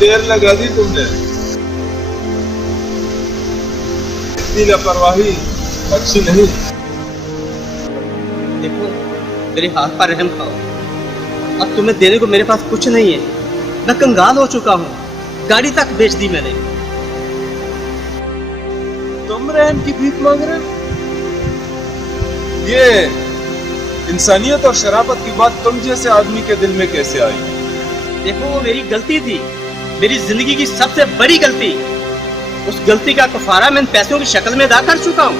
देर लगा दी तुमने। इतनी लापरवाही अच्छी नहीं। देखो मेरे हाथ पर रहम खाओ, अब तुम्हें देने को मेरे पास कुछ नहीं है। मैं कंगाल हो चुका हूँ, गाड़ी तक बेच दी मैंने। तुम रहम की भीख मांग रहे हो? ये इंसानियत और शराफत की बात तुम जैसे आदमी के दिल में कैसे आई? देखो वो मेरी गलती थी, मेरी जिंदगी की सबसे बड़ी गलती। उस गलती का कफारा मैं इन पैसों की शक्ल में अदा कर चुका हूँ।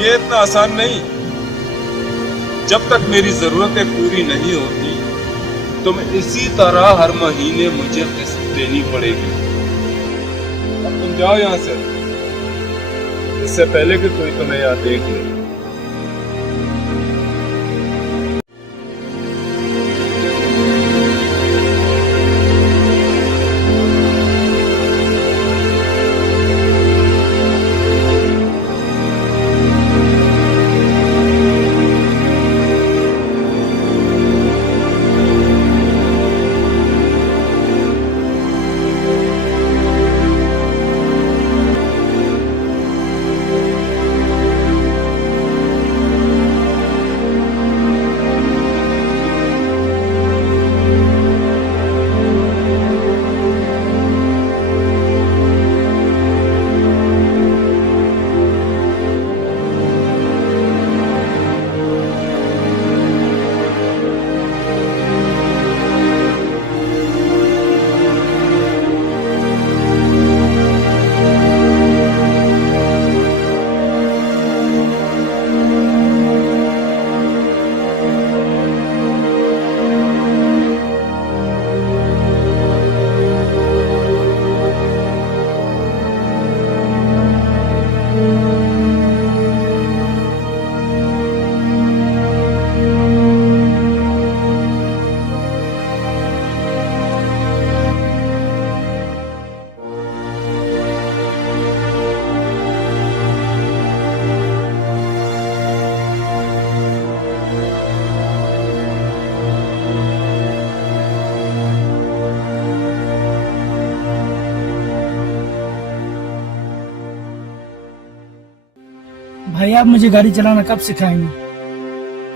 ये इतना आसान नहीं। जब तक मेरी जरूरतें पूरी नहीं होती तुम्हें इसी तरह हर महीने मुझे किस्त देनी पड़ेगी। अब तुम जाओ यहाँ से, इससे पहले कि कोई तुम्हें यहाँ देख ले। भाई आप मुझे गाड़ी चलाना कब सिखाएंगे?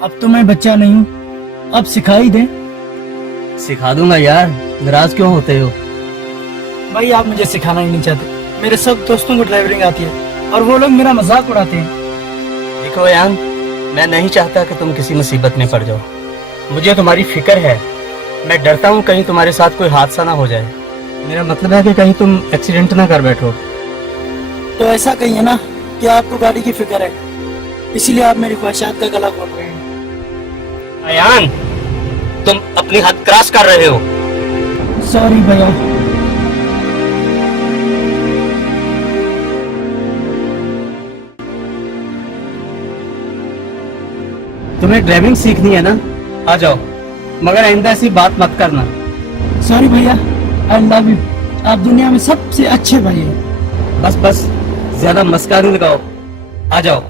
अब तो मैं बच्चा नहीं हूँ, अब सिखा ही दें। सिखा दूंगा यार, नाराज क्यों होते हो? भाई आप मुझे सिखाना ही नहीं चाहते। मेरे सब दोस्तों को ड्राइविंग आती है और वो लोग मेरा मजाक उड़ाते हैं। देखो यान, मैं नहीं चाहता कि तुम किसी मुसीबत में पड़ जाओ। मुझे तुम्हारी फिक्र है। मैं डरता हूँ कहीं तुम्हारे साथ कोई हादसा ना हो जाए। मेरा मतलब है कि कहीं तुम एक्सीडेंट ना कर बैठो। तो ऐसा कहिए ना कि आपको गाड़ी की फिक्र है, इसीलिए आप मेरी ख्वाहिशात का गला घोट रहे हैं। अयान, तुम अपनी हद क्रॉस कर रहे हो। सॉरी भैया। तुम्हें ड्राइविंग सीखनी है ना? आ जाओ, मगर आइंदा ऐसी बात मत करना। सॉरी भैया, आई लव यू। आप दुनिया में सबसे अच्छे भाई हैं। बस बस, ज्यादा मस्का नहीं लगाओ, आ जाओ।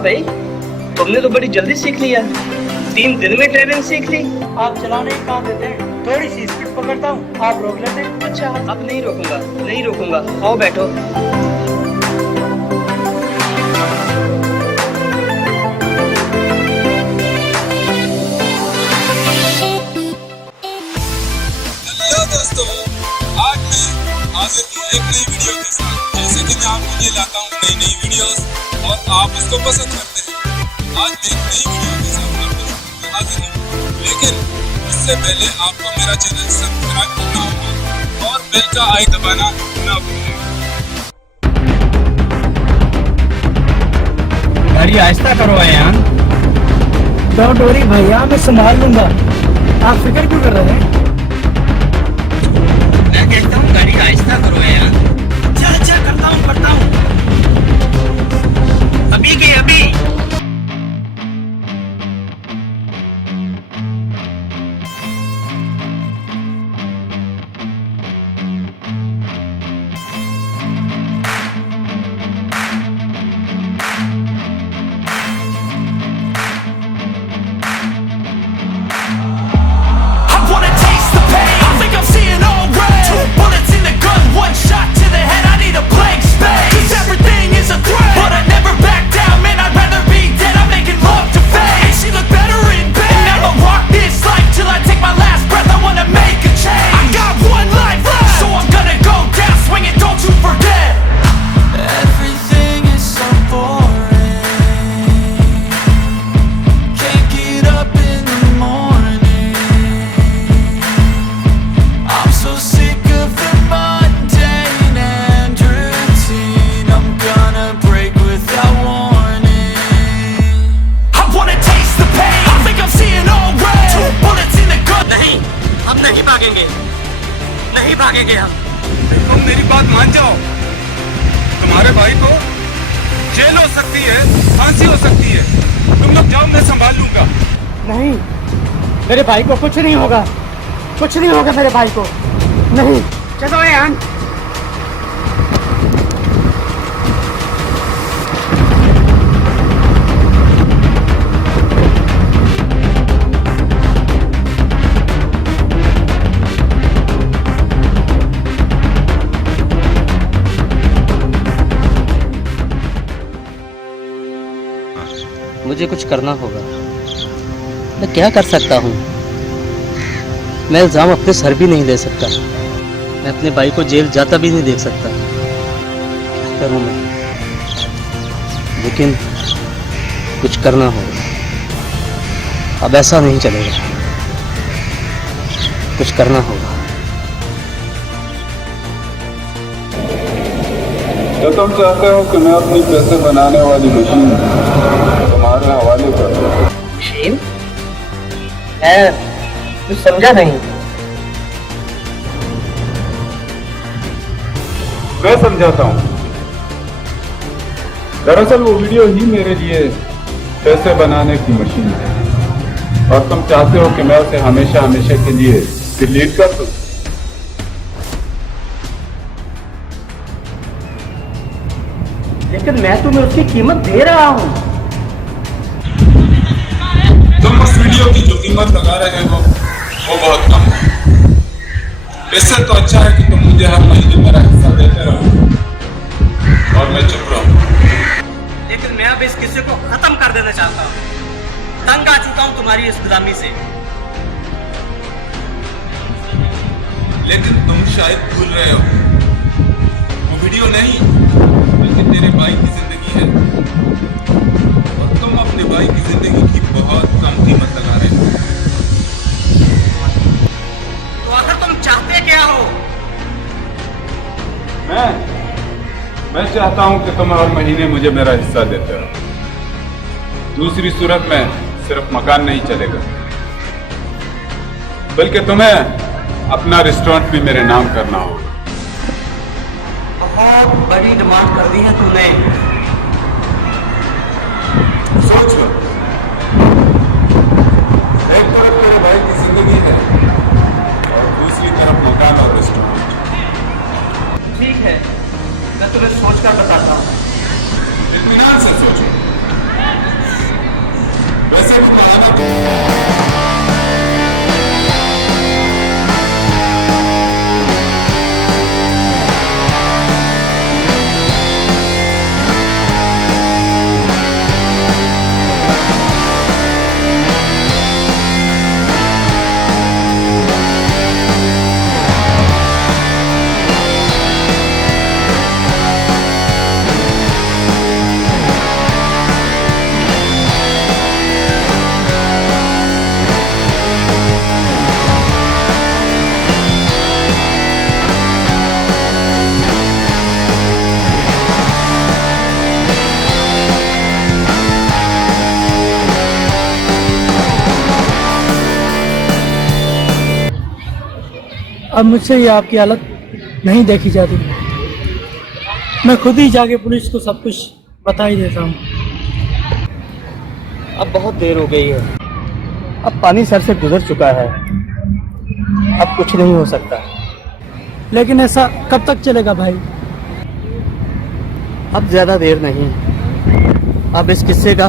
भाई, तुमने तो बड़ी जल्दी सीख लिया। 3 दिन में ड्राइविंग सीख ली। आप चलाने ही कहाँ देते हैं, थोड़ी सी स्पीड पकड़ता हूँ, आप रोक लेते हैं। अच्छा, अब नहीं रोकूंगा, नहीं रोकूंगा। आओ बैठो। हेलो दोस्तों, आज मैं हाजिर हूँ एक नई वीडियो के साथ। जैसे कि मैं आपको ये लाता हूँ नई वीडियोस और आप उसको पसंद करते हैं। आज मैं एक नई वीडियो के साथ आपके सामने हाजिर हूँ, लेकिन उससे पहले आपको मेरा चैनल सब्सक्राइब करना होगा और बेल का आई दबाना ना भूलें। गाड़ी आहिस्ता करो यार। डोंट वरी भैया, मैं संभाल लूंगा, आप फिक्र क्यों कर रहे हैं? मैं कहता हूँ गाड़ी आहिस्ता करो यार। अच्छा करता हूँ। अभी के अभी। नहीं भागेंगे हम। तुम मेरी बात मान जाओ, तुम्हारे भाई को जेल हो सकती है, फांसी हो सकती है। तुम लोग जाओ, मैं संभाल लूंगा। नहीं, मेरे भाई को कुछ नहीं होगा, कुछ नहीं होगा मेरे भाई को। नहीं, चलो यार। मुझे कुछ करना होगा। मैं क्या कर सकता हूँ? मैं इल्ज़ाम अपने सर भी नहीं ले सकता। मैं अपने भाई को जेल जाता भी नहीं देख सकता। क्या करूँ मैं? लेकिन कुछ करना होगा। अब ऐसा नहीं चलेगा, कुछ करना होगा। तो तुम चाहते हो कि मैं अपनी पैसे बनाने वाली मशीन तुम्हारे हवाले कर दूं? मशीन? मैं कुछ समझा नहीं। मैं समझाता हूँ। दरअसल वो वीडियो ही मेरे लिए पैसे बनाने की मशीन है और तुम चाहते हो कि मैं उसे हमेशा हमेशा के लिए डिलीट कर दूं। लेकिन मैं तुम्हें उसकी कीमत दे रहा हूँ। तुम उस वीडियो की जो कीमत लगा रहे हो वो बहुत कम है। इससे तो अच्छा है कि तुम मुझे हर महीने मेरा हिस्सा देते रहो और मैं चुप रहूं। लेकिन मैं अब इस किस्से को खत्म कर देना चाहता हूँ। तंग आ चुका हूँ तुम्हारी इस गुलामी से। लेकिन तुम शायद भूल रहे हो, वो वीडियो नहीं बल्कि तेरे भाई की जिंदगी है और तुम अपने भाई की जिंदगी की बहुत कम कीमत लगा रहे हो। तो आखिर तुम चाहते क्या हो? मैं चाहता हूं कि तुम हर महीने मुझे मेरा हिस्सा देते रहो। दूसरी सूरत में सिर्फ मकान नहीं चलेगा, बल्कि तुम्हें अपना रेस्टोरेंट भी मेरे नाम करना होगा। बहुत बड़ी डिमांड कर दी है तूने। सोच लो, एक तरफ मेरे भाई की जिंदगी है और दूसरी तरफ मकान और रेस्टोरेंट। ठीक है, मैं तुम्हें सोचकर बताता हूँ। इत्मीनान से सोचो। अब मुझसे ये आपकी हालत नहीं देखी जाती। मैं खुद ही जाके पुलिस को सब कुछ बता ही देता हूँ। अब बहुत देर हो गई है, अब पानी सर से गुजर चुका है, अब कुछ नहीं हो सकता। लेकिन ऐसा कब तक चलेगा भाई? अब ज़्यादा देर नहीं, अब इस किस्से का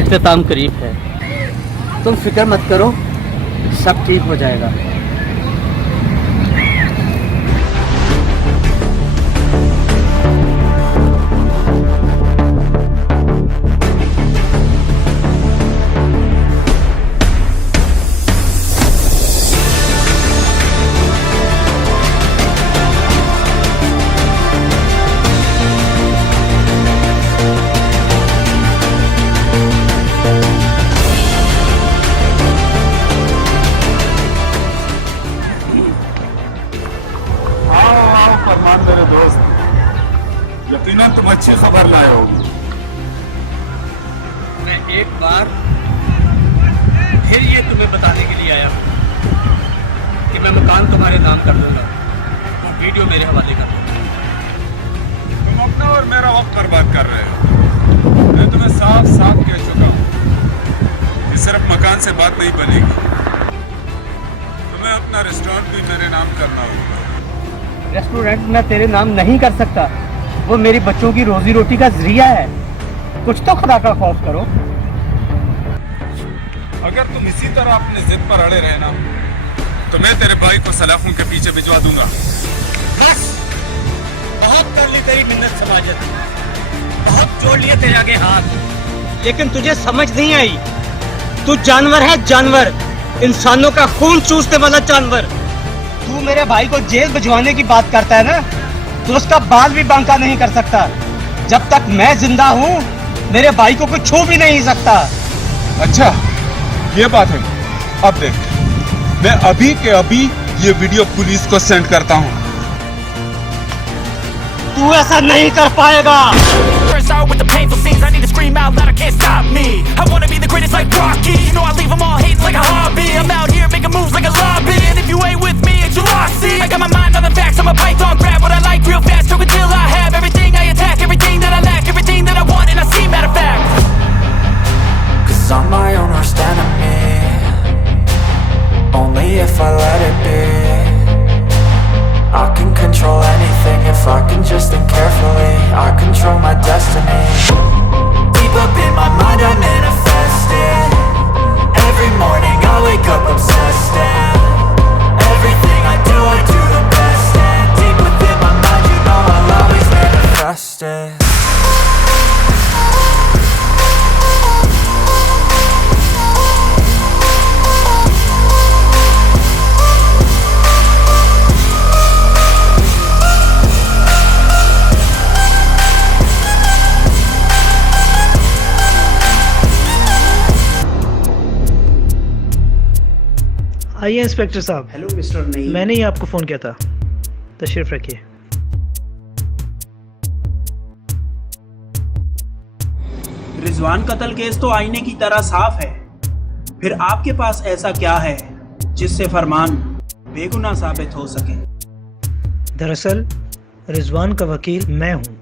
इख्तिताम करीब है। तुम फिक्र मत करो, सब ठीक हो जाएगा। फरमान मेरे दोस्त, यकीनन तुम अच्छी खबर लाए होगी। मैं एक बार फिर ये तुम्हें बताने के लिए आया हूँ कि मैं मकान तुम्हारे नाम कर दूंगा और वीडियो मेरे हवाले कर दूंगा। तुम अपना और मेरा वक्त बर्बाद कर रहे हो। मैं तुम्हें साफ साफ कह चुका हूँ कि सिर्फ मकान से बात नहीं बनेगी, तुम्हें अपना रेस्टोरेंट भी मेरे नाम करना होगा। रेस्टोरेंट मैं तेरे नाम नहीं कर सकता, वो मेरी बच्चों की रोजी रोटी का जरिया है। कुछ तो खुदा का खौफ करो। अगर तुम इसी तरह अपने जिद पर अड़े रहे ना, तो मैं तेरे भाई को सलाखों के पीछे भिजवा दूंगा। बस, बहुत कर ली तेरी मिन्नत समाजत, बहुत जोड़ लिए तेरे आगे हाथ, लेकिन तुझे समझ नहीं आई। तू जानवर है, जानवर, इंसानों का खून चूसने वाला जानवर। तू मेरे भाई को जेल भिजवाने की बात करता है ना, तो उसका बाल भी बांका नहीं कर सकता। जब तक मैं जिंदा हूँ, मेरे भाई को कोई छू भी नहीं सकता। अच्छा, ये बात है। अब देख, मैं अभी के अभी ये वीडियो पुलिस को सेंड करता हूँ। तू ऐसा नहीं कर पाएगा। With the painful scenes, I need to scream out loud, I can't stop me. I wanna be the greatest like Rocky. You know I leave them all hating like a hobby. I'm out here making moves like a lobby. And if you ain't with me, it's your loss. See, I got my mind on the facts, I'm a python, grab what I like real fast. Stroke until I have everything I attack, everything that I lack, everything that I want, and I see, matter of fact. 'Cause I'm my own worst enemy, only if I let it be. I can control anything if I can just think carefully. I control my destiny. Deep up in my mind I manifest it. Every morning I wake up obsessed, and everything I do the best. And deep within my mind you know I'll always manifest it. आइए inspector साहब। Hello mister Naeem. मैंने ही आपको phone किया था, तशरीफ़ रखिए। रिजवान कत्ल case तो आईने की तरह साफ है, फिर आपके पास ऐसा क्या है जिससे फरमान बेगुनाह साबित हो सके? दरअसल रिजवान का वकील मैं हूँ।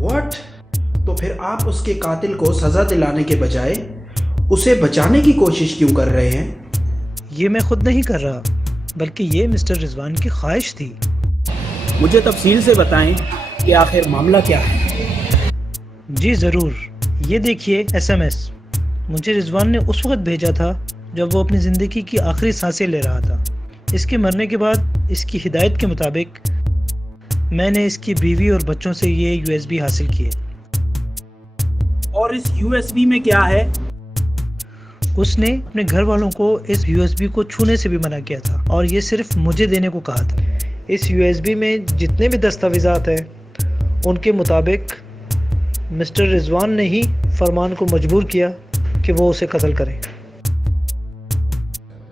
व्हाट? तो फिर आप उसके कातिल को सज़ा दिलाने के बजाय उसे बचाने की कोशिश क्यों कर रहे हैं? ये मैं खुद नहीं कर रहा, बल्कि ये मिस्टर रिजवान की ख्वाहिश थी। मुझे तफसील से बताएं कि आखिर मामला क्या है। जी ज़रूर, ये देखिए SMS। मुझे रिजवान ने उस वक्त भेजा था जब वो अपनी ज़िंदगी की आखिरी सांसें ले रहा था। इसके मरने के बाद इसकी हिदायत के मुताबिक मैंने इसकी बीवी और बच्चों से ये USB हासिल किए। और इस USB में क्या है? उसने अपने घर वालों को इस USB को छूने से भी मना किया था और ये सिर्फ मुझे देने को कहा था। इस USB में जितने भी दस्तावेज़ात हैं उनके मुताबिक मिस्टर रिजवान ने ही फरमान को मजबूर किया कि वो उसे कत्ल करें।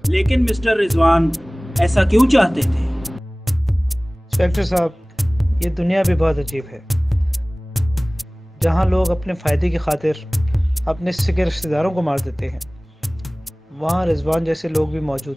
लेकिन मिस्टर रिजवान ऐसा क्यों चाहते थे? इंस्पेक्टर साहब, ये दुनिया भी बहुत अजीब है। जहाँ लोग अपने फ़ायदे की खातिर अपने सगे रिश्तेदारों को मार देते हैं, वहाँ रिजवान जैसे लोग भी मौजूद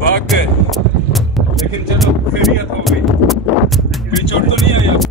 भाग गए, लेकिन चलो खैरियत हो गई, कोई चोट तो नहीं आई आपको?